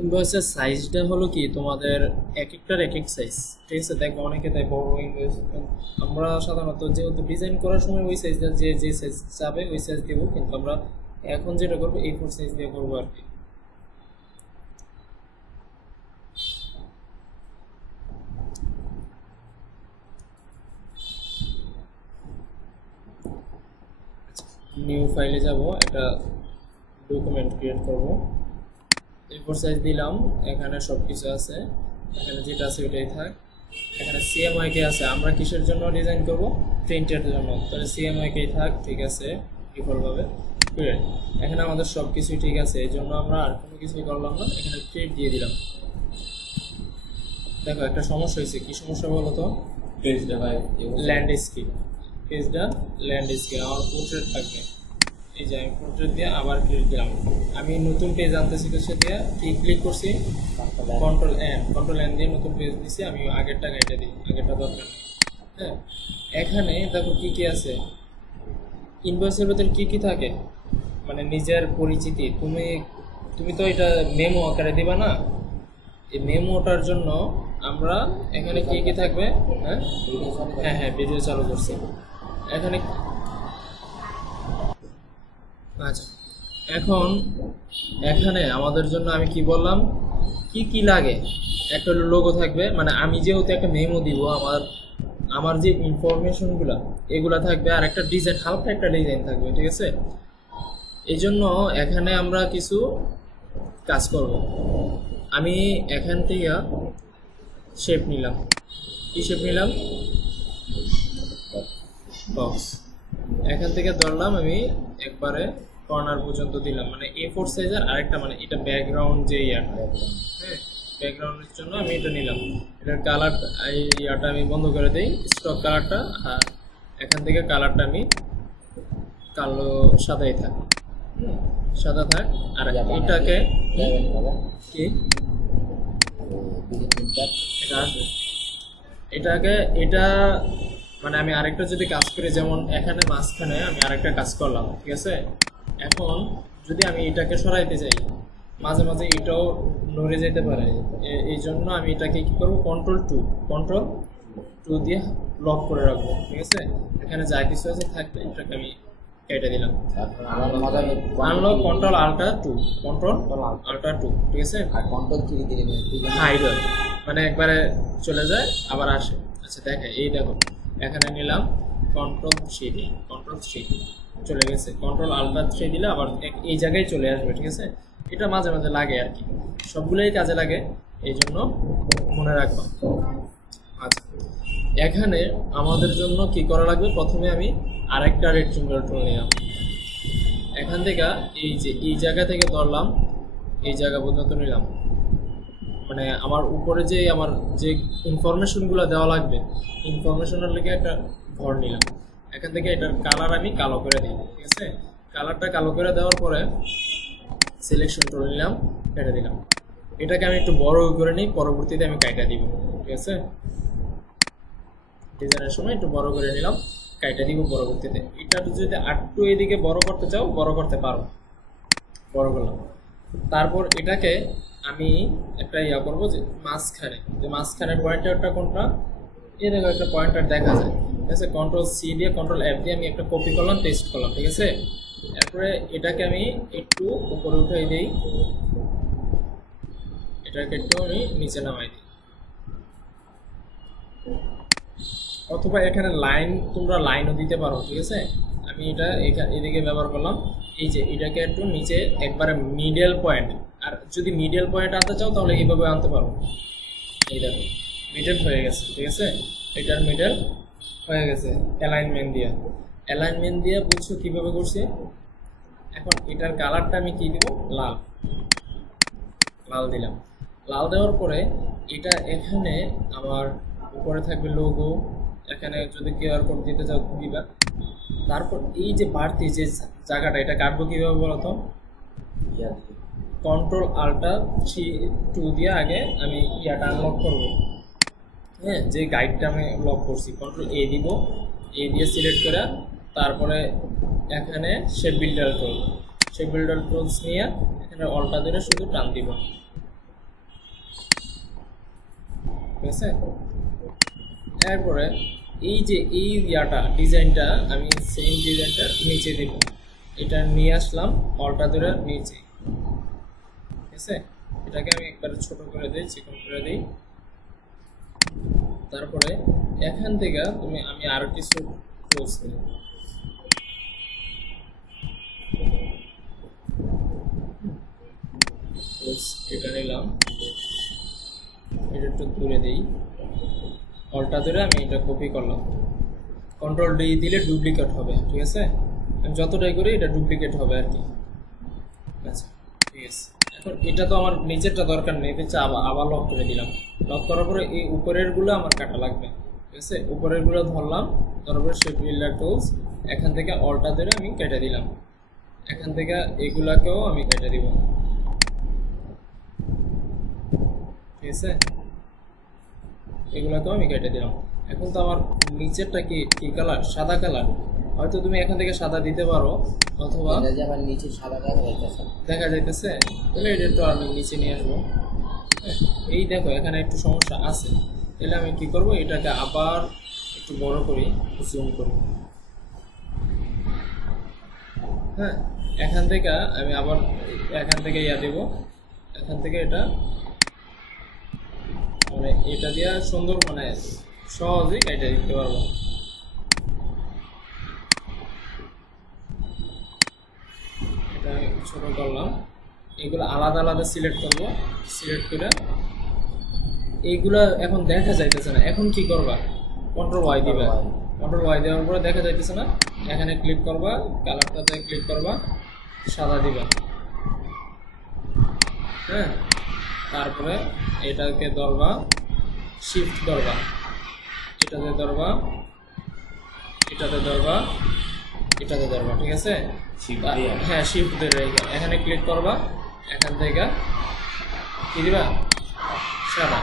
ইনভয়েসের সাইজটা হলো কি তোমাদের এক একটার এক এক সাইজ, ঠিক আছে। দেখো অনেকে তাই বড় ইনভয়েস, আমরা সাধারণত যেহেতু ডিজাইন করার সময় ওই সাইজটা যে সাইজ চাবে ওই সাইজ দেবো, কিন্তু আমরা এখন যেটা করবো A4 সাইজ দিয়ে করবো আর কি। নিউ ফাইলে যাব, একটা ডকুমেন্ট ক্রিয়েট করব, A4 সাইজ দিলাম, এখানে সব কিছু আছে, এখানে যেটা আছে ওইটাই থাক। এখানে CMYK আছে, আমরা কিসের জন্য ডিজাইন করব, প্রিন্টের জন্য, তাহলে CMYK থাক, ঠিক আছে ডিফল্টভাবে। ক্রিয়েট, এখানে আমাদের সব কিছুই ঠিক আছে, এই জন্য আমরা আর কোনো কিছুই করলাম না, এখানে ক্রিয়েট দিয়ে দিলাম। দেখো একটা সমস্যা হয়েছে, কি সমস্যা বলো তো, পেজটা ভাই ল্যান্ডস্কেপ, পেজটা ল্যান্ডস্কেপ আমার পোর্ট্রেট থাকবে। এই যে আমি পোর্ট্রেট দিয়ে আবার ক্লিক দিলাম, আমি নতুন পেজ আনতেছি কিছু দিয়ে ক্লিক করছি, কন্ট্রোল এন দিয়ে নতুন পেজ দিছি, আমি আগেরটা কেটে দিই, আগেরটা দরকার নেই। হ্যাঁ, এখানে দেখো কি কি আছে, ইনভয়েসের ভেতর কি কি থাকে, মানে নিজের পরিচিতি, তুমি তো এটা মেমো আকারে দিবা না, এই মেমোটার জন্য আমরা এখানে কি কি থাকবে, হ্যাঁ হ্যাঁ হ্যাঁ ভিডিও চালু করছি এখানে। আচ্ছা, এখন এখানে আমাদের জন্য আমি কি বললাম, কি কি লাগে, একটা হলো লোগো থাকবে, মানে আমি যেহেতু একটা মেমো দিব, আমার আমার যে ইনফরমেশনগুলো এগুলা থাকবে, আর একটা ডিজাইন, হালকা একটা ডিজাইন থাকবে, ঠিক আছে। এই জন্য এখানে আমরা কিছু কাজ করব, আমি এখান থেকে শেপ নিলাম, কি শেপ নিলাম, বক্স, এখান থেকে ধরলাম আমি একবারে কর্নার পর্যন্ত দিলাম, মানে A4 সাইজের আরেকটা, মানে এটা ব্যাকগ্রাউন্ড যে ইয়াটা, হ্যাঁ ব্যাকগ্রাউন্ডের জন্য আমি এটা নিলাম, এটার কালার এই ইয়াটা আমি বন্ধ করে দিই, স্টক কালারটা, আর এখান থেকে কালারটা আমি কালো সাদাই থাক, সাদা থাক, আর এটাকে কি এটা আসবে, এটাকে এটা মানে আমি আরেকটা যদি কাজ করি, যেমন এখানে মাঝখানে আমি আরেকটা কাজ করলাম, ঠিক আছে। এখন যদি আমি এটাকে সরাইতে চাই, মাঝে মাঝে এটাও নড়ে যেতে পারে, এই জন্য আমি এটাকে কি করবো, কন্ট্রোল টু দিয়ে লক করে রাখবো, ঠিক আছে। এখানে যা কিছু আছে থাকবে, এটাকে আমি কেটে দিলাম, আনলক কন্ট্রোল আল্টা টু, ঠিক আছে। আর কন্ট্রোল থ্রি দিলে হাইড হয়, মানে একবারে চলে যায় আবার আসে। আচ্ছা দেখে, এই দেখো এখানে নিলাম কন্ট্রোল থ্রি চলে গেছে, কন্ট্রোল আল্টা থ্রি দিলে আবার এই জায়গায় চলে আসবে, ঠিক আছে। এটা মাঝে মাঝে লাগে আর কি, সবগুলোই কাজে লাগে, এই জন্য মনে রাখবা। আচ্ছা, এখানে আমাদের জন্য কি করা লাগবে, প্রথমে আমি আরেকটা রেক্টেঙ্গুলার টুল নিলাম, এখান থেকে এই যে এই জায়গা থেকে ধরলাম, এই জায়গা পর্যন্ত নিলাম, মানে আমার উপরে যে আমার যে ইনফরমেশনগুলো দেওয়া লাগবে, ইনফরমেশনের লেগে একটা ঘর নিলাম, এখান থেকে এটার কালার আমি কালো করে দিই, ঠিক আছে। কালারটা কালো করে দেওয়ার পরে সিলেকশন করে নিলাম, কেটে দিলাম, এটাকে আমি একটু বড় করে নিই, পরবর্তীতে আমি কাইটা দিব, ঠিক আছে। ডিজাইনের সময় একটু বড় করে নিলাম, কাইটা দিব পরবর্তীতে। এটা যদি আরেকটু এদিকে বড় করতে চাও বড় করতে পারো, বড় করলাম। তারপর এটাকে আমি একটা ইয়া করবো, যে মাঝখানে পয়েন্টারটা কোনটা, এই দেখো একটা পয়েন্টার দেখা যায়, ঠিক আছে। কন্ট্রোল সি দিয়ে কন্ট্রোল এফ দিয়ে আমি একটা কপি করলাম, পেস্ট করলাম, ঠিক আছে। এরপরে এটাকে আমি একটু উপরে উঠাই দিই, এটাকে একটু আমি নিচে নামাই দিই, অথবা এখানে তোমরা লাইনও দিতে পারো, ঠিক আছে। আমি এটা এদিকে ব্যবহার করলাম, এই যে এটাকে একটু নিচে একবারে মিডল পয়েন্ট, আর যদি মিডল পয়েন্ট আনতে চাও তাহলে এইভাবে আনতে পারো, এই দেখো মিডল হয়ে গেছে, ঠিক আছে। এটার মিডল হয়ে গেছে অ্যালাইনমেন্ট দিয়ে বুঝছো কিভাবে করছি। এখন এটার কালারটা আমি কি দিব, লাল দিলাম, লাল দেওয়ার পরে এটা এখানে আমার উপরে থাকবে লোগো, এখানে যদি কিউআর কোড দিতে চাও দিবা। তারপর এই যে বাড়তি যে জায়গাটা, এটা কাটবো কিভাবে বলতো, কন্ট্রোল আল্টা টু দিয়ে আগে আমি ইয়াটা আনলক করবো, হ্যাঁ যে গাইডটা আমি লক করছি, কন্ট্রোল এ দিব, এ দিয়ে সিলেক্ট করে তারপরে এখানে শেপ বিল্ডার টুলস নিয়ে এখানে অল্টা ধরে শুধু টান দিব, ঠিক আছে। এরপরে এই যে এই ডিজাইনটা আমি সেম ডিজাইনটা নিচে দিব, এটা নিয়ে আসলাম অল্টা ধরে নিচে, ঠিক আছে। এটাকে আমি একবার ছোট করে দিই, চিকন করে দিই। তারপরে এখান থেকে আমি আরো কিছু টুলস নিই, এটা নিলাম, এটা একটু তুলে দিই, অল্টা ধরে আমি এটা কপি করলাম, কন্ট্রোল ডি দিলে ডুপ্লিকেট হবে, ঠিক আছে। আমি যতটাই করি এটা ডুপ্লিকেট হবে আর কি। আচ্ছা ঠিক আছে, এখন এটা তো আমার নিচেরটা দরকার নেই, আবার লক করে দিলাম। লক করার পরে এই উপরের গুলো আমার কাটা লাগবে, ঠিক আছে। উপরের গুলো ধরলাম, তারপরে শেপ বিল্ডার টুলস, এখান থেকে অল্টা ধরে আমি কেটে দিলাম, এখান থেকে এগুলাকেও আমি কেটে দিব, ঠিক আছে। এগুলাকেও আমি কেটে দিলাম। এখন তো আমার নিচেরটা কি কালার? সাদা কালার। হয়তো তুমি এখান থেকে সাদা দিতে পারো, অথবা নিচে সাদা দেখা যাইতেছে, তাহলে এটা একটু আমি নিচে নিয়ে আসবো। এই দেখো এখানে একটু সমস্যা আছে, তাহলে আমি কি করব, এটাকে আবার একটু বড় করি, জুম করি। হ্যাঁ, এখান থেকে আমি আবার এখান থেকে দেব, এখান থেকে এটা মানে এটা দিয়ে সুন্দর মানে সহজেই কেটে দিতে পারবো। এটা ছোট করলাম, এগুলো আলাদা আলাদা সিলেক্ট করব, সিলেক্ট করে এইগুলা এখন দেখা যাইতেছে না, এখন কি করবা, কন্ট্রোল ওয়াই দিবা, কন্ট্রোল ওয়াই দেওয়ার পরে দেখা যাইতেছে না, এখানে ক্লিক করবা, কালারটাতে ক্লিক করবা, সাদা দিবা। হ্যাঁ, তারপরে এটাকে ধরবা, শিফট ধরবা, এটাতে ধরবা, এটাতে ধরবা, এটাতে ধরবা, ঠিক আছে। হ্যাঁ, শিফট ধরে এখানে ক্লিক করবা, এখান থেকে কি দিবা, সাদা।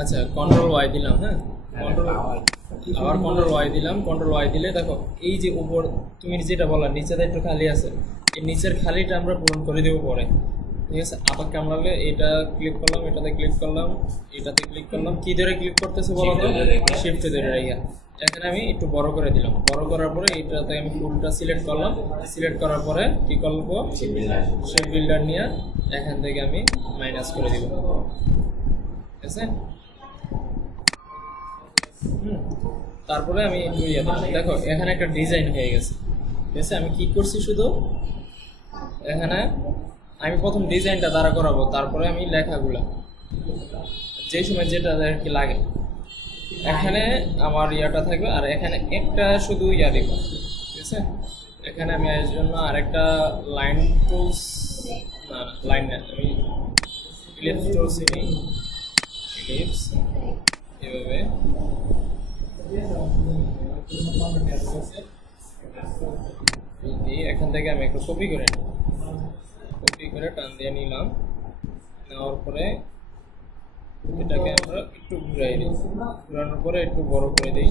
আচ্ছা, কন্ট্রোল ওয়াই দিলাম। হ্যাঁ, আবার কন্ট্রোল ওয়াই দিলাম, কন্ট্রোল ওয়াই দিলে দেখো এই যে উপর তুমি যেটা বললা নিচেতে একটু খালি আছে, এই নিচের খালিটা আমরা পূরণ করে দেবো পরে, ঠিক আছে। আবার কামড়ালে এটা ক্লিক করলাম, এটাতে ক্লিক করলাম, এটাতে ক্লিক করলাম, কি ধরে ক্লিক করতেছে বলো তো, শিফট ধরে রাখা। এখানে আমি একটু বড় করে দিলাম, বড় করার পরে এটাতে আমি ফুলটা সিলেক্ট করলাম, সিলেক্ট করার পরে কি করবো, শেপ বিল্ডার নিয়ে এখান থেকে আমি মাইনাস করে দিব, ঠিক আছে। তারপরে আমি একটু দেখো এখানে একটা ডিজাইন হয়ে গেছে, ঠিক আছে। আমি কি করছি, শুধু এখানে আমি প্রথম ডিজাইনটা দাঁড়া করাবো, তারপরে আমি লেখাগুলা যে সময় যেটা আর কি লাগে এখানে আমার থাকবে, আর এখানে একটা শুধু দিব, ঠিক আছে। এখানে আমি এর জন্য আরেকটা লাইন টুলস, না লাইন না, আমি ইলিপস টুলস নিই, ইলিপস এভাবে এখান থেকে আমি একটু কপি করে নিই, কপি করে টান দিয়ে নিলাম, নেওয়ার পরে এটাকে আমরা একটু ঘুরাই দিই, ঘুরানোর পরে একটু বড় করে দিই,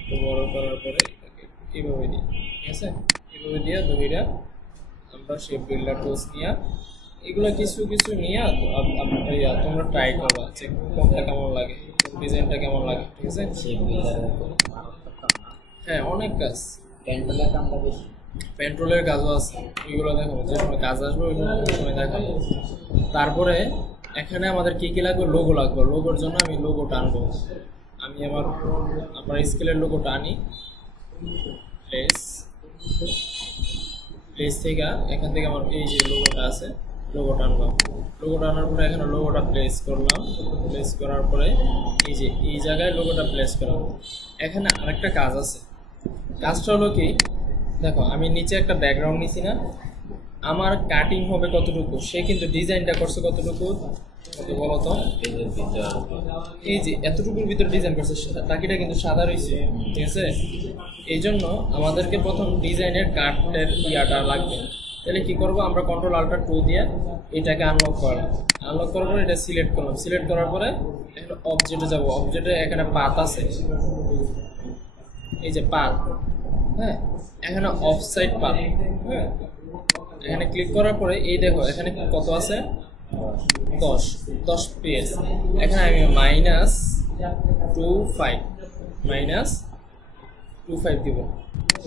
একটু বড় করার পরে এটাকে এইভাবে দিই, ঠিক আছে। এইভাবে দিয়ে দুইটা আমরা শেপ বিল্ডার টুলস নিয়ে এগুলো কিছু কিছু নিয়ে তোমরা ট্রাই করবা যে কোনটা কেমন লাগে, ডিজাইনটা কেমন লাগে, ঠিক আছে। হ্যাঁ, অনেক কাজ, পেন্ট্রোলের কাজও আছে, এগুলো দেখো যে সময় কাজ আসবে ওই সময় দেখাবো। তারপরে এখানে আমাদের কি কি লাগবে, লোগো লাগবে। লোগোর জন্য আমি লোগো টানবো, আমি আমার স্কেলের লোগো টানি, প্লেস থেকে এখান থেকে আমার এই যে লোগোটা আছে, লোগো টানলাম, লোগো টানার পরে এখানে লোগোটা প্লেস করলাম, প্লেস করার পরে এই যে এই জায়গায় লোগোটা প্লেস করলাম। এখানে আরেকটা কাজ আছে, কাজটা হলো কি, দেখো আমি নিচে একটা ব্যাকগ্রাউন্ড নিছি না, আমার কাটিং হবে কতটুকু, সে কিন্তু ডিজাইনটা করছে কতটুকু বলো তো, এই যে এতটুকুর ভিতরে ডিজাইন করছে, বাকিটা কিন্তু সাদা রয়েছে, ঠিক আছে। এই জন্য আমাদেরকে প্রথম ডিজাইনের কাটের লাগবে। তাহলে কি করব, আমরা কন্ট্রোল আল্টার 2 দিয়ে এটাকে আনলক করলাম, আনলক করার পরে এটা সিলেক্ট করলাম, সিলেক্ট করার পরে এখানে অবজেক্টে যাব, অবজেক্টে এখানে পাথ আছে, এই যে পাথ, হ্যাঁ এখানে অফসাইড পাথ, হ্যাঁ এখানে ক্লিক করার পরে এই দেখো এখানে কত আছে 10 পেজ। এখানে আমি -25 দিব,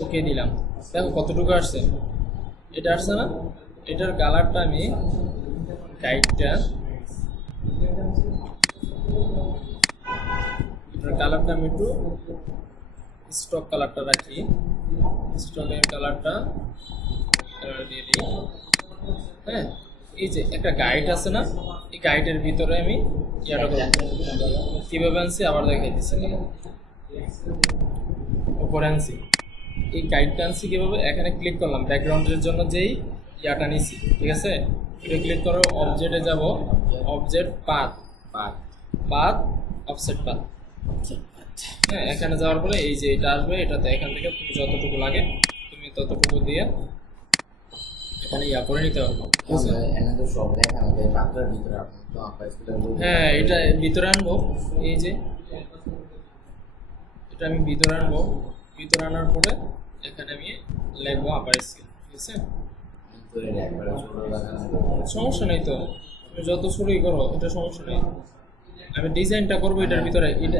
ওকে দিলাম। দেখো কতটুকু আসছে, এটা আসছে না? এটার কালারটা আমি গাইডটা এটার কালারটা আমি একটু স্টক কালারটা রাখি, স্টকের কালারটা দিয়ে দিই। হ্যাঁ, এই যে একটা গাইড আছে না, এই গাইডের ভিতরে আমি কিভাবে আনছি আবার দেখাই দিচ্ছি। উপরে আনছি, এই গাইডটা আনছি কিভাবে, এখানে ক্লিক করলাম ব্যাকগ্রাউন্ডের জন্য যেই ইয়াটা নিছি, ঠিক আছে? এটা ক্লিক করো, অবজেক্টে যাব, অবজেক্ট পাথ অফসেট পাথ। হ্যাঁ, এখানে যাওয়ার পরে এই যে এটা আসবে, এটাতে এখান থেকে তুমি যতটুকু লাগে তুমি ততটুকু দিয়ে এখানে ইয়া করে নিতে পারবো। হ্যাঁ, এটা ভিতরে আনবো, এই যে এটা আমি ভিতরে আনবো, ভিতরে আনার পরে এখানে আমি লিখবো আপার স্কেল, ঠিক আছে? সমস্যা নেই তো, তুমি যত ছোটই করো এটা সমস্যা নেই। আমি ডিজাইনটা করবো এটার ভিতরে, এটা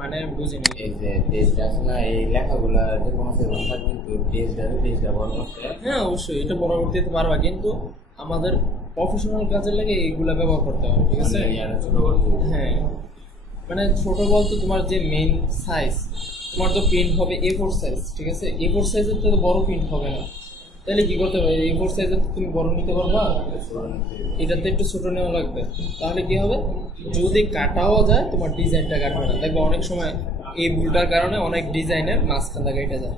মানে বুঝিনি। এই যে পেজটা আছে না, এই লেখাগুলা যে কোনো সেকশন থাকে কিন্তু পেজটা বড় করতে। হ্যাঁ অবশ্যই এটা বড় করতে পারবা, কিন্তু আমাদের প্রফেশনাল কাজের লাগে এইগুলা ব্যবহার করতে হবে, ঠিক আছে? হ্যাঁ, মানে ছোট বলতে তোমার যে মেইন সাইজ, তোমার তো প্রিন্ট হবে A4 সাইজ, ঠিক আছে? A4 সাইজের তো বড় প্রিন্ট হবে না, তাহলে কি করতে হবে? A4 সাইজের তুমি বড় নিতে পারবা, এটাতে একটু ছোট নেওয়া লাগবে। তাহলে কি হবে, যদি কাটাও যায় তোমার ডিজাইনটা কাটবে না। দেখবে অনেক সময় এই ভুলটার কারণে অনেক ডিজাইনের মাঝখান থেকে কেটে যায়,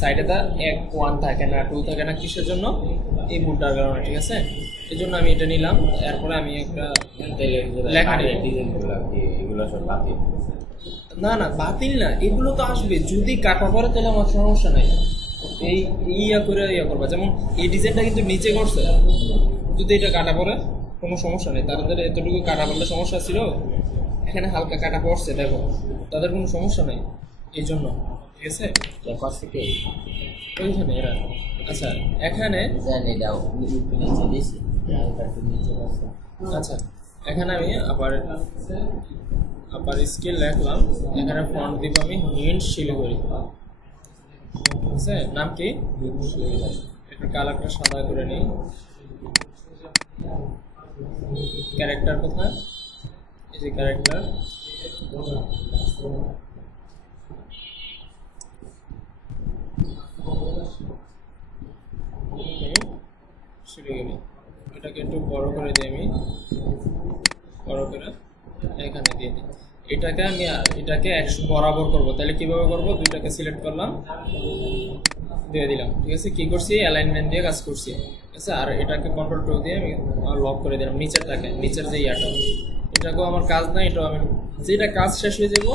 সাইডে তা 1 থাকে না 2 থাকে না, কিসের জন্য? এই ভুলটার কারণে, ঠিক আছে? এই জন্য আমি এটা নিলাম। এরপরে আমি একটা লেখা না বাতিল না, এগুলো তো আসবে, যদি কাটা পড়ে তাহলে আমার সমস্যা নাই। এই ইয়া করবা, যেমন এই ডিজাইনটা কিন্তু নিচে করছে, যদি এটা কাটা পড়ে কোনো সমস্যা নেই। তাদের এতটুকু কাটা পড়লে সমস্যা ছিল, এখানে হালকা কাটা পড়ছে দেখো, তাদের কোনো সমস্যা নেই এই জন্য, ঠিক আছে? ওইখানে এরা আচ্ছা, এখানে আচ্ছা এখানে আমি আবার স্কেল রাখলাম। এখানে ফন্ট দিব আমি হিন্ট শিলিগুড়ি, ঠিক আছে? নাম কি? একটু কালারটা সাদা করে নিই। ক্যারেক্টার কোথায়? এই যে ক্যারেক্টার, শিলিগুড়ি। এটাকে একটু বড় করে দিই আমি, বড় করে এখানে দিয়ে দিই। এটাকে 100 বরাবর করবো। তাহলে কিভাবে করবো? দুইটাকে সিলেক্ট করলাম, দিয়ে দিলাম, ঠিক আছে? কি করছি? অ্যালাইনমেন্ট দিয়ে কাজ করছি, ঠিক আছে? আর এটাকে Ctrl+2 দিয়ে আমি লক করে দিলাম নিচের যে ইয়াটা, এটাকেও আমার কাজ নাই, এটাও আমি যেটা কাজ শেষ হয়ে যাব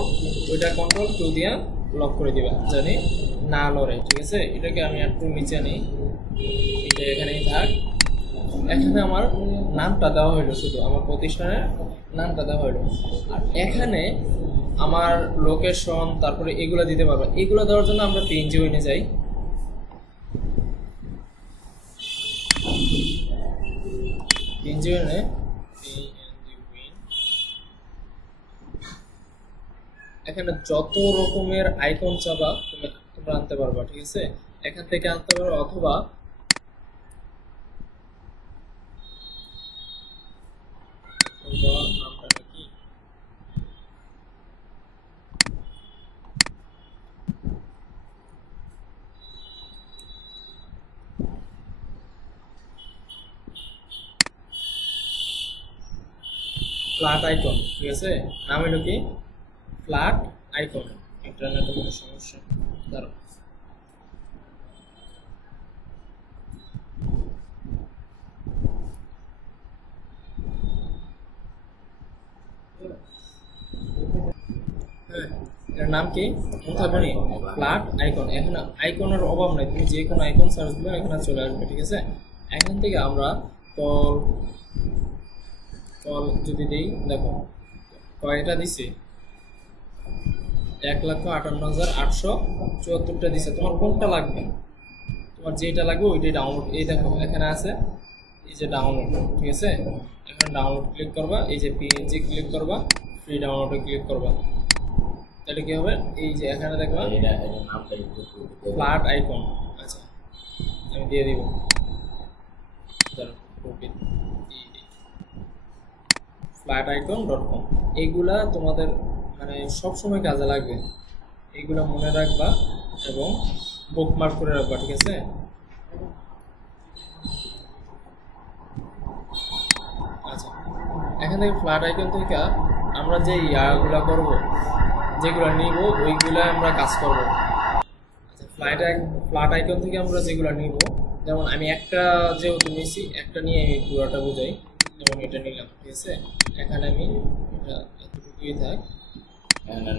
ওইটা Ctrl+2 দিয়ে লক করে দিবা, জানি না লড়ে, ঠিক আছে? এটাকে আমি একটু নিচে নিই, এটা এখানেই থাক। এখানে আমার নামটা দেওয়া হইলো, শুধু আমার প্রতিষ্ঠানের নামটা দেওয়া হইলো। আর এখানে আমার লোকেশন, তারপরে এগুলো দিতে পারবো। এগুলো দেওয়ার জন্য আমরা PNG উইনে যাই, PNG উইনে এখানে যত রকমের আইকন চাবা তোমরা আনতে পারবা, ঠিক আছে? এখান থেকে আনতে পারো, অথবা নামটা কি ফ্ল্যাট আইকন, ঠিক আছে? নাম হলো কি ফ্ল্যাট আইকন। ইন্টারনেটে কোনো সমস্যা দাঁড়াও, হ্যাঁ এর নাম কি থাকবে? Flat icon. এখানে আইকনের অভাব নাই, তুমি যে কোনো আইকন সার্চ দিবে এখানে চলে আসবে, ঠিক আছে? এখান থেকে আমরা কল যদি দিই, দেখো কয়টা দিছি, 1,58,874টা দিছে। তোমার কোনটা লাগবে? তোমার যেটা লাগবে ওইটাই ডাউনলোড। এই দেখো এখানে আছে এই যে ডাউনলোড, ঠিক আছে? এখন ডাউনলোড ক্লিক করবা, এই যে পিএনজি ক্লিক করবা, ফ্রি ডাউনলোডে ক্লিক করবা। তাহলে কি হবে? এই যে এখানে দেখবা ফ্ল্যাট আইকন। আচ্ছা আমি দিয়ে দিব flaticon.com। এইগুলা তোমাদের মানে সবসময় কাজে লাগবে, এইগুলা মনে রাখবা এবং বুকমার্ক করে রাখবা, ঠিক আছে? আচ্ছা এখান থেকে ফ্ল্যাট আইকন থেকে আমরা যে ইয়াগুলা করব, যেগুলো নিব ওইগুলা আমরা কাজ করব। আচ্ছা ফ্ল্যাট আইকন থেকে আমরা যেগুলো নিব, যেমন আমি একটা যেহেতু নিয়েছি, একটা নিয়ে আমি পুরোটা বোঝাই। যেমন এটা নিলাম, ঠিক আছে? এখানে আমি এটা এতটুকুই থাক,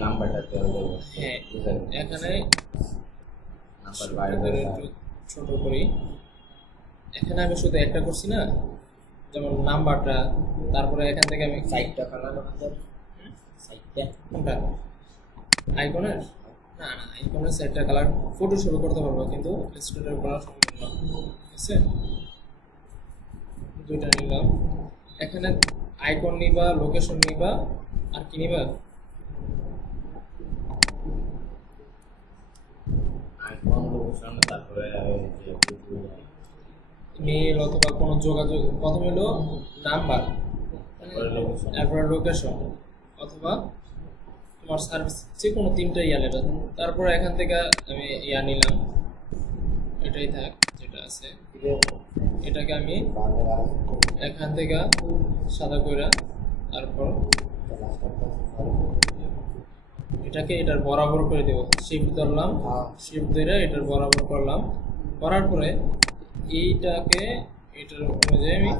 নাম্বারটা হ্যাঁ এখানে নাম্বার একটু ছোট করি। এখানে আমি শুধু একটা করছি না, যেমন নাম্বারটা, তারপরে এখান থেকে আমি সাইটটা কালার আমাদের সাইটটা কোনটা আইকনের, না না আইকনের সেটটা কালার ফটো শুরু করতে পারবো, কিন্তু ইলাস্ট্রেটর করা সম্ভব না, ঠিক আছে? দুইটা নিলাম। এখানে আইকন নিবা, লোকেশন নিবা, আর কি নিবা? আইকন লোকেশন, তারপরে মেল অথবা কোনো যোগাযোগ। প্রথমে হলো নাম্বার, তারপরে লোকেশন অথবা তোমার সার্ভিস, যে কোনো তিনটা ইয়া লেটার। তারপরে এখান থেকে আমি ইয়া নিলাম, এটাই থাক যেটা আছে। এটাকে আমি এখান থেকে সাদা কইরা, তারপর এটাকে এটার বরাবর করে দেব। শিফট ধরলাম, শিফট ধরে এটার বরাবর করলাম, করার পরে এইটাকে এটার অনুযায়ী আমি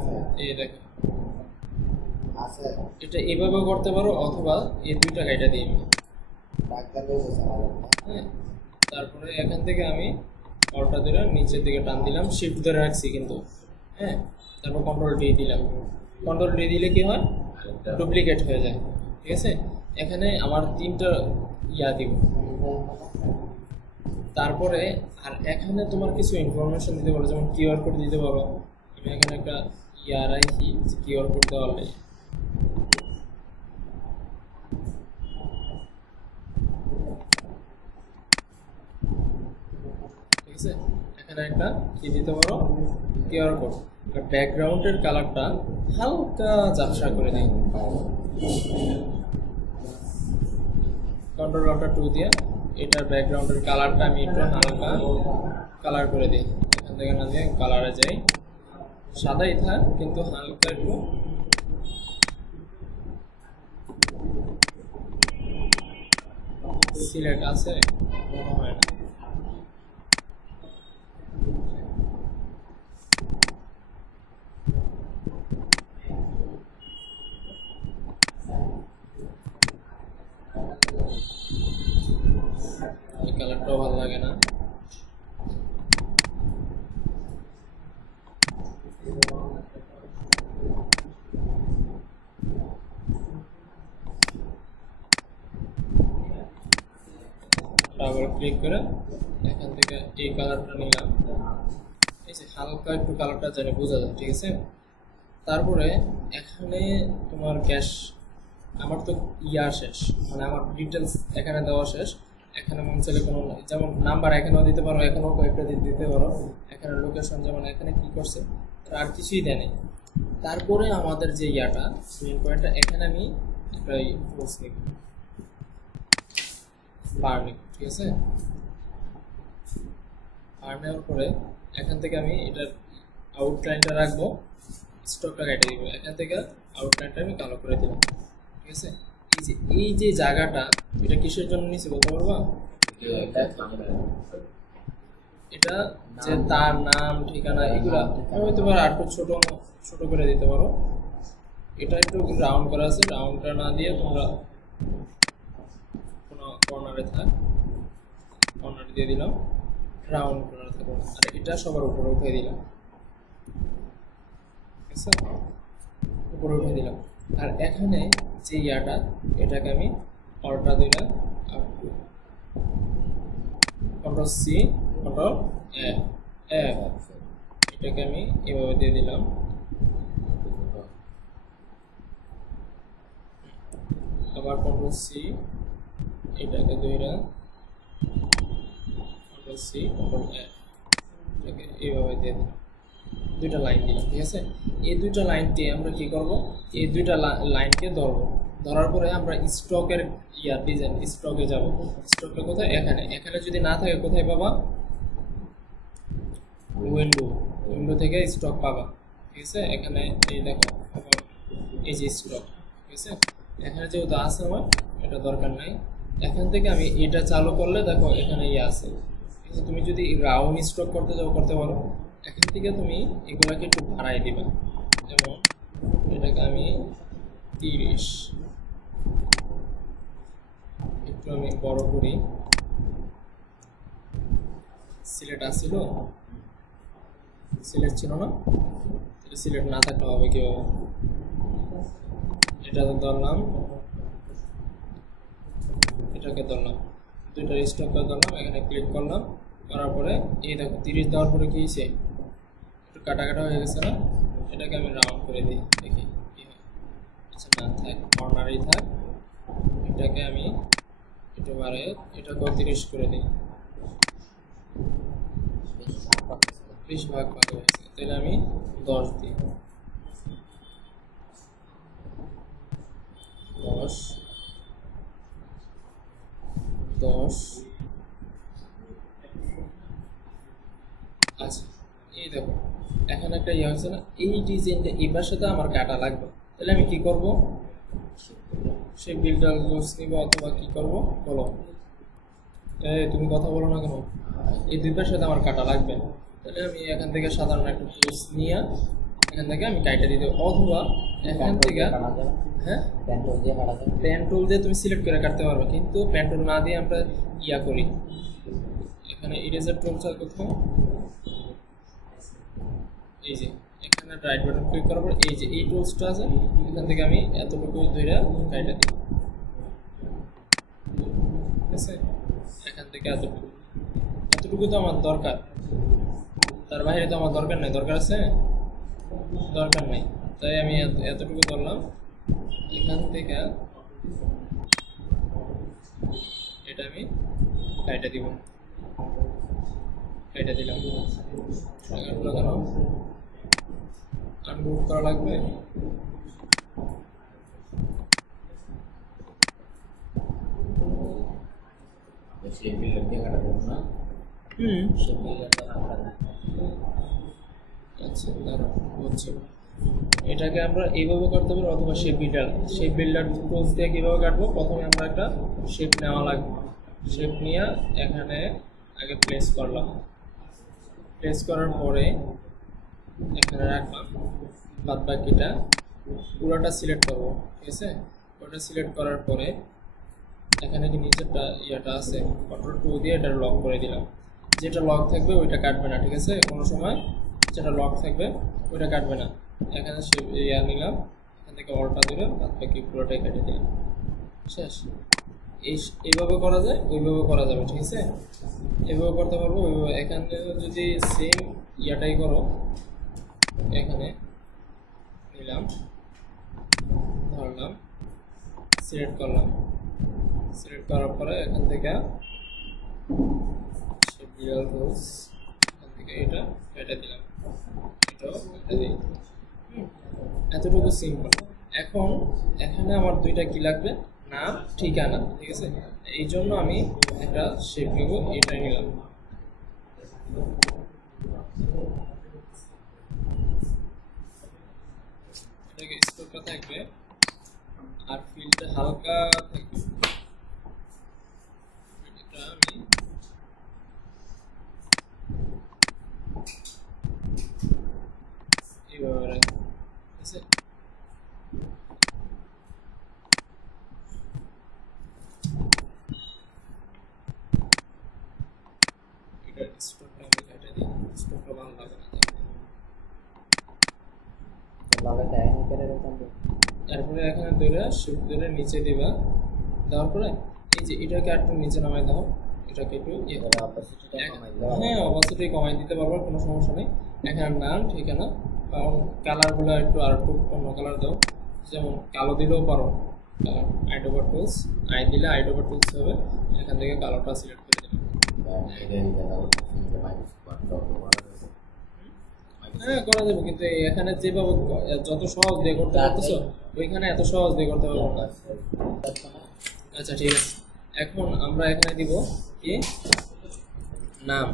এই দেখো এটা এইভাবে করতে পারো, অথবা এই দুইটা গাইটা দিয়ে আমি, হ্যাঁ। তারপরে এখান থেকে আমি অল্টা ধরে নিচের দিকে টান দিলাম, শিফট ধরে রাখছি কিন্তু, হ্যাঁ। তারপর কন্ট্রোল ডি দিলাম। কন্ট্রোল ডি দিলে কি হয়? ডুপ্লিকেট হয়ে যায়, ঠিক আছে? এখানে আমার তিনটা ইয়া দিব। তারপরে আর এখানে তোমার কিছু ইনফরমেশন দিতে পারো, যেমন কিউআর কোড দিতে পারো। আমি এখানে একটা ইয়া রাখি কিউআর কোড দেওয়ার লাগে। ঠিক আছে, এখানে একটা কি দিতে পারো, কিউআর কোড। ব্যাকগ্রাউন্ডের কালারটা হালকা ঝাপসা করে দিই, কন্ট্রোল অল্টার 2 দিয়ে এটার ব্যাকগ্রাউন্ডের কালারটা আমি একটু হালকা কালার করে দিই। এখান থেকে না দিয়ে কালারে যাই, সাদাই থাক কিন্তু হালকা একটু সিলেক্ট আছে মনে হয় না। এই কালারটাও ভালো লাগে না। ডাবল ক্লিক করে এখান থেকে এই কালারটা নিলাম, এই যে হালকা একটু কালারটা জানি বোঝা যায়, ঠিক আছে? তারপরে এখানে তোমার ক্যাশ, আমার তো ইয়া শেষ, মানে আমার ডিটেলস এখানে দেওয়া শেষ। এখানে মন চাইলে কোনো, যেমন নাম্বার এখানেও দিতে পারো, এখানেও কয়েকটা দিতে পারো। এখানে লোকেশন, যেমন এখানে কি করছে আর কিছুই দেয় নেই। তারপরে আমাদের যে ইয়াটা মেন পয়েন্টটা, এখানে আমি একটা ফোর্স নিব, বার নিব, ঠিক আছে? বার নেওয়ার পরে এখান থেকে আমি এটার আউটলাইনটা রাখবো, স্টকটা কেটে দিব। এখান থেকে আউটলাইনটা আমি কালো করে দিলাম, ঠিক আছে? এই যে জায়গাটা, এটা কিসের জন্য নিচে বলতে পারবা? এটা যে তার নাম, ঠিকানা, এগুলা হয়তো পারো আর একটু ছোট করে দিতে পারো। এটা একটু রাউন্ড করা আছে, রাউন্ডটা না দিয়ে তোমরা কোনো কর্নারে থাক, কর্নারে দিয়ে দিলাম, রাউন্ড কর্নার থাকো, আর এটা সবার উপরে উঠে দিলাম, ঠিক আছে? উপরে উঠে দিলাম। আর এখানে যে ইয়াটা, এটাকে আমি অল্টা দিলাম, up to control C control F F এটাকে আমি এভাবে দিয়ে দিলাম। আবার কন্ট্রোল সি এটাকে ধরে কন্ট্রোল সি কন্ট্রোল এফ এটাকে এইভাবে দিয়ে দিলাম। দুইটা লাইন দিলাম, ঠিক আছে। এই দুইটা লাইনকে আমরা কি করব, এই দুইটা লাইনকে ধরবো, ধরার পরে আমরা স্টকের ডিজাইন স্টকে যাব। স্টকটা কোথায়? এখানে। এখানে যদি না থাকে কোথায় পাবা? উইন্ডো থেকে স্টক পাবা, ঠিক আছে। এখানে এই দেখো এই যে স্টক, ঠিক আছে। এখানে যেহেতু আছে আমার এটা দরকার নাই। এখান থেকে আমি এটা চালু করলে দেখো এখানে আছে, ঠিক আছে। তুমি যদি রাউন্ড স্টক করতে যাও করতে পারো। এখান থেকে তুমি এগুলাকে একটু বাড়াই দিবা, যেমন এটাকে আমি 30 একটু আমি বড় করি। সিলেক্ট আসছিল, সিলেক্ট ছিল না, সিলেক্ট না থাকলে হবে কিভাবে? এটা ধরলাম, এটাকে ধরলাম, দুইটা স্টককে ধরলাম, এখানে ক্লিক করলাম, করার পরে এই দেখো 30 দেওয়ার পরে কি হয়েছে? একটু কাটা কাটা হয়ে গেছে না? এটাকে আমি রাউন্ড করে দিই, দেখি কি হয়। আচ্ছা না থাক, কর্নারেই থাক। এটাকে আমি একটু বাড়ে এটাকে 30 করে দিই। 20 ভাগ হয়ে গেছে, তাহলে আমি 10 দিই। 10 10 আচ্ছা এই দেখো এখানে একটা ইয়ে হচ্ছে না, এই ডিজাইনটা এবার সাথে আমার কাটা লাগবে। তাহলে আমি কি করব? সেই বিল্ডার কোর্স নিব অথবা কি করব বলো? তুমি কথা বলো না কেন? এই দুইটার সাথে আমার কাটা লাগবে। তাহলে আমি এখান থেকে সাধারণ একটা কোর্স নিয়ে এখান থেকে আমি কাটা দিতে, অথবা এখান থেকে হ্যাঁ পেন টুল দিয়ে তুমি সিলেক্ট করে কাটতে পারবে, কিন্তু পেন টুল না দিয়ে আমরা ইয়া করি। এখানে ইরেজার টুল চাল কোথাও, এই যে এখানে রাইট বাটন ক্লিক করার পর এই যে এই টুলসটা আছে, এখান থেকে আমি এতটুকু ধরে কাটা দিই, ঠিক আছে। এখান থেকে এতটুকু এতটুকু তো আমার দরকার, তার বাইরে তো আমার দরকার নাই। দরকার আছে? দরকার নাই। তাই আমি এতটুকু ধরলাম, এখান থেকে এটা আমি কাটা দিব, কাটা দিলাম। এগুলো ধরো আনগ্রুপ করা লাগবে। আচ্ছা ধরো বুঝছি, এটাকে আমরা এইভাবে করতে পারি, অথবা শেপ বিল্ডার টুলস দিয়ে কীভাবে কাটবো? প্রথমে আমরা একটা শেপ নেওয়া লাগবে। শেপ নিয়ে এখানে আগে প্লেস করলাম, প্লেস করার পরে এখানে রাখলাম, বাদ বাকিটা পুরোটা সিলেক্ট করবো, ঠিক আছে। পুরোটা সিলেক্ট করার পরে এখানে যে নিচেরটা ইয়েটা আছে কন্ট্রোল 2 দিয়ে এটা লক করে দিলাম। যেটা লক থাকবে ওইটা কাটবে না, ঠিক আছে। কোনো সময় যেটা লক থাকবে ওইটা কাটবে না। এখানে ইয়া নিলাম, এখান থেকে অল্টা দিলে বাদ বাকি পুরোটাই কেটে দিলাম, শেষ। এইভাবে করা যায়, ওইভাবে করা যাবে, ঠিক আছে। এভাবে করতে পারবো, ওইভাবে। এখানে যদি সেম ইয়াটাই করো, এখানে নিলাম, ধরলাম, সিলেক্ট করলাম, সিলেক্ট করার পরে এখান থেকে এখান থেকে এটা কেটে দিলাম, এটাও কেটে দিই। এতটুকু সিম্পল। এখন এখানে আমার দুইটা কি লাগবে? নাম, ঠিকানা, ঠিক আছে। এই জন্য আমি একটা শেপ নিব, এটাই নিলাম। এটাকে স্কোরটা থাকবে আর ফিল্ডটা হালকা থাকবে। এটা আমি এইভাবে রাখবো, ঠিক আছে। স্টোকটা আমি কেটে দিই, স্টোকটা ভালো লাগে না। তারপরে এখানে ধরে শিফট ধরে নিচে দিবা, দেওয়ার পরে এই যে এটাকে একটু নিচে নামাই দাও, এটাকে একটু হ্যাঁ অপাসিটি কমাই দিতে পারবো, কোনো সমস্যা নেই। এখানে নাম ঠিকানা, কারণ কালারগুলো একটু আর একটু অন্য কালার দাও, যেমন কালো দিলেও পারো কালার। আইডোভার টুলস, আই দিলে আইডোভার টুলস হবে, এখান থেকে কালারটা সিলেক্ট করে দিলাম। হ্যাঁ করা যাবে, কিন্তু এখানে যেভাবে যত সহজ দিয়ে করতে পারতেছো ওইখানে এত সহজ দিয়ে করতে পারবো না। আচ্ছা ঠিক আছে, এখন আমরা এখানে দিব কি নাম,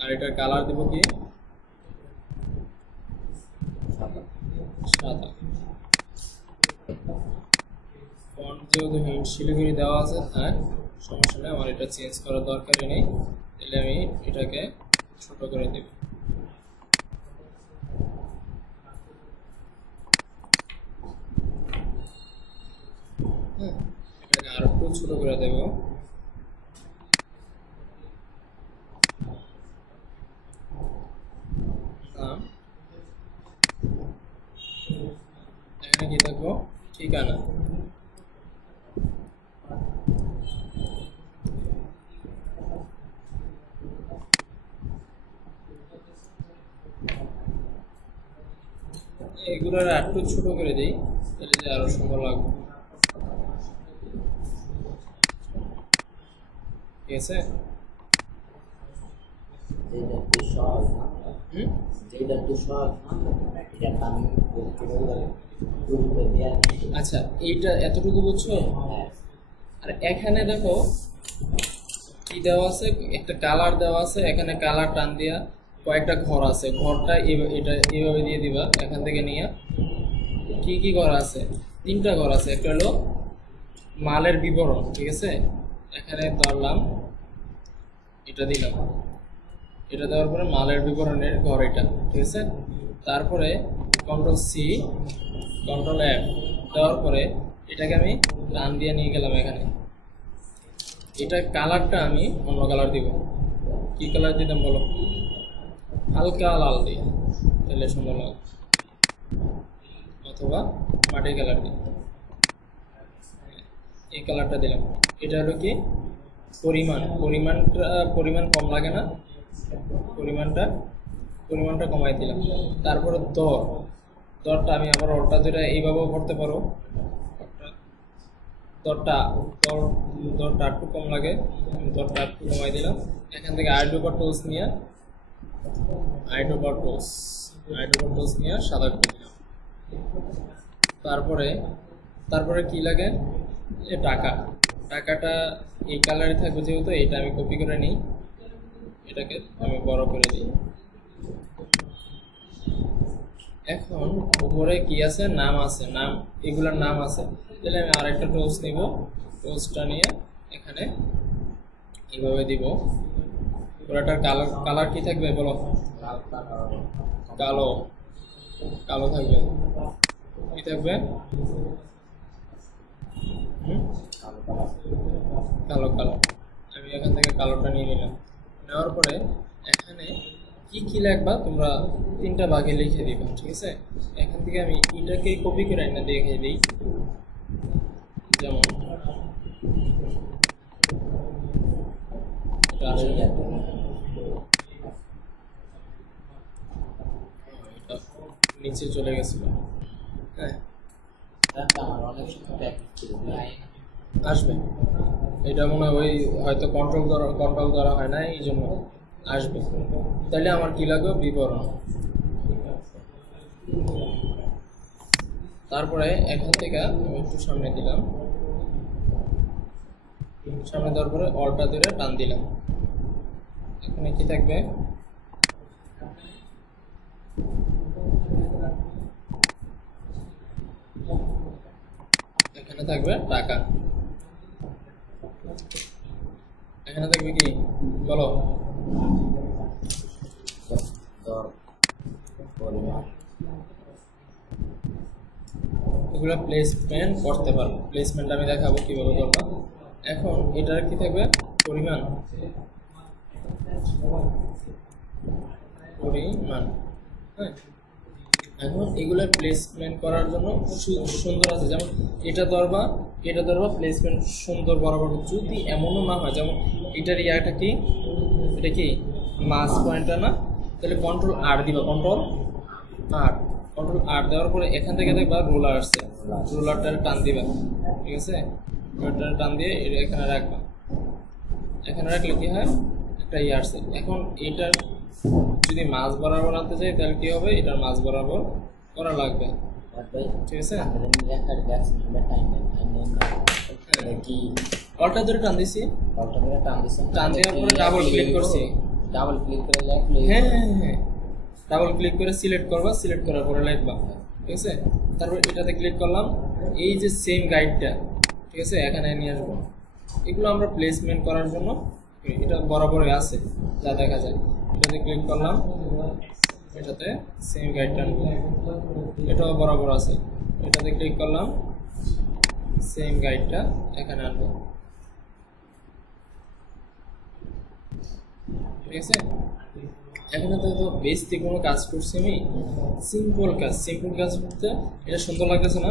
আর এটার কালার দিব কি সাদা। ফন্ট যেহেতু শিলিগুড়ি দেওয়া আছে থাক, সমস্যা নেই, আমার এটা চেঞ্জ করার দরকারই নেই, তাহলে আমি এটাকে ছোট করে দেব। হ্যাঁ এটাকে আর একটু ছোট করে দেব। এখানে কি থাকবো ঠিকানা, এগুলো একটু ছোট করে দিই, তাহলে যে আরো সুন্দর লাগবে। ঠিক আছে, আচ্ছা এইটা এতটুকু বুঝছো। আর এখানে দেখো কি দেওয়া আছে, একটা কালার দেওয়া আছে, এখানে কালার টান দিয়া কয়েকটা ঘর আছে, ঘরটা এটা এইভাবে দিয়ে দিবা, এখান থেকে নিয়ে কি কি ঘর আছে, তিনটা ঘর আছে, একটা হলো মালের বিবরণ, ঠিক আছে, এখানে ধরলাম এটা দিলাম, এটা দেওয়ার পরে মালের বিবরণের ঘর এটা, ঠিক আছে। তারপরে কন্ট্রোল সি কন্ট্রোল এফ দেওয়ার পরে এটাকে আমি টান দিয়ে নিয়ে গেলাম এখানে, এটা কালারটা আমি অন্য কালার দিব। কি কালার দিতাম বলো, হালকা লাল দিই, তাহলে সুন্দর লাগে, অথবা মাটি কালার দিই, এই কালারটা দিলাম। এটা হলো কি পরিমাণ কম লাগে না, পরিমাণটা কমাই দিলাম। তারপরে দরটা আমি আবার অল্টা দুটা এইভাবেও করতে পারো, দরটা একটু কম লাগে, দরটা একটু কমাই দিলাম। এখান থেকে আইডোভার টুলস নিয়ে সাদা করে দিলাম। তারপরে কি লাগে, টাকাটা এই কালারে থাকবে, যেহেতু এটা আমি কপি করে নিই, এটাকে আমি বড় করে দিই। এখন উপরে কি আছে, নাম আছে, এগুলার নাম আছে, তাহলে আমি আরেকটা টুলস নিব, টুলসটা নিয়ে এখানে এইভাবে দিব। পুরোটার কালার কি থাকবে বলো, কালো থাকবে, কি থাকবে কালো। আমি এখান থেকে কালোটা নিয়ে নিলাম, নেওয়ার পরে এখানে কি লিখবা তোমরা তিনটা ভাগে লিখে দিবা, ঠিক আছে। এখান থেকে আমি এটাকে কপি করে না দেখে দিই, যেমন নিচে চলে গেছিল। হ্যাঁ আসবে, এটা মনে হয় ওই হয়তো কন্ট্রোল করা হয় না, এই জন্য আসবে। তাহলে আমার কি লাগবে, বিবরণ। তারপরে এখান থেকে আমি একটু সামনে দিলাম, সামনে দেওয়ার পরে অল্টা ধরে টান দিলাম, এখানে কি থাকবে, এখানে থাকবে টাকা, এখানে থাকবে কি বলো, এগুলো প্লেসমেন্ট করতে পারো, প্লেসমেন্ট আমি দেখাবো কিভাবে করবা। এখন এটার কি থাকবে, পরিমাণ, হ্যাঁ। এখন এগুলো প্লেসমেন্ট করার জন্য সুন্দর আছে, যেমন এটা ধরবা প্লেসমেন্ট সুন্দর বরাবর, যদি এমনও না হয় যেমন এটার ইয়াটা কি, এটা কি মাস পয়েন্টটা না, তাহলে কন্ট্রোল আর দিবা, কন্ট্রোল আর দেওয়ার পরে এখান থেকে দেখবা রোলার আসছে, রোলারটা টান দিবা, ঠিক আছে, রোলারটা টান দিয়ে এটা এখানে রাখবা, এখানে রাখলে কি হয় একটা ইয়ে আসছে। এখন এটার যদি মাছ বরাবর আনতে চাই তাহলে কি হবে, এটার মাছ বরাবর করা লাগবে, ঠিক আছে। অল্টা ধরে টান দিছি, টান দেওয়ার পরে ডাবল ক্লিক করছি, ডাবল ক্লিক করে লেখলে হ্যাঁ, ডাবল ক্লিক করে সিলেক্ট করবা, সিলেক্ট করার পরে লিখবা, ঠিক আছে। তারপর এটাতে ক্লিক করলাম, এই যে সেম গাইডটা, ঠিক আছে, এখানে নিয়ে আসবো। এগুলো আমরা প্লেসমেন্ট করার জন্য, এটা বরাবরই আছে যা দেখা যায়। এটাতে ক্লিক করলাম, এটাতে সেম গাইডটা আনবো, এটাও বরাবর আছে, এটাতে ক্লিক করলাম, সেম গাইডটা এখানে আনবো, ঠিক আছে। এখানে তো বেসতে কোনো কাজ করছি আমি, সিম্পল কাজ করতে এটা সুন্দর লাগতেছে না।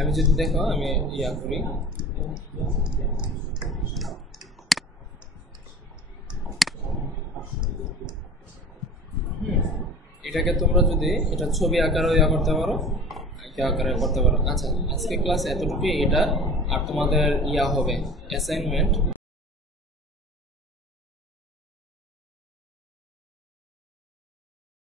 আমি যদি দেখো আমি ইয়া করি, এটাকে তোমরা যদি এটা ছবি আকারে ইয়া করতে পারো, আকারে করতে পারো। আচ্ছা, আজকে ক্লাস এতটুকুই, এটা আর তোমাদের ইয়া হবে অ্যাসাইনমেন্ট।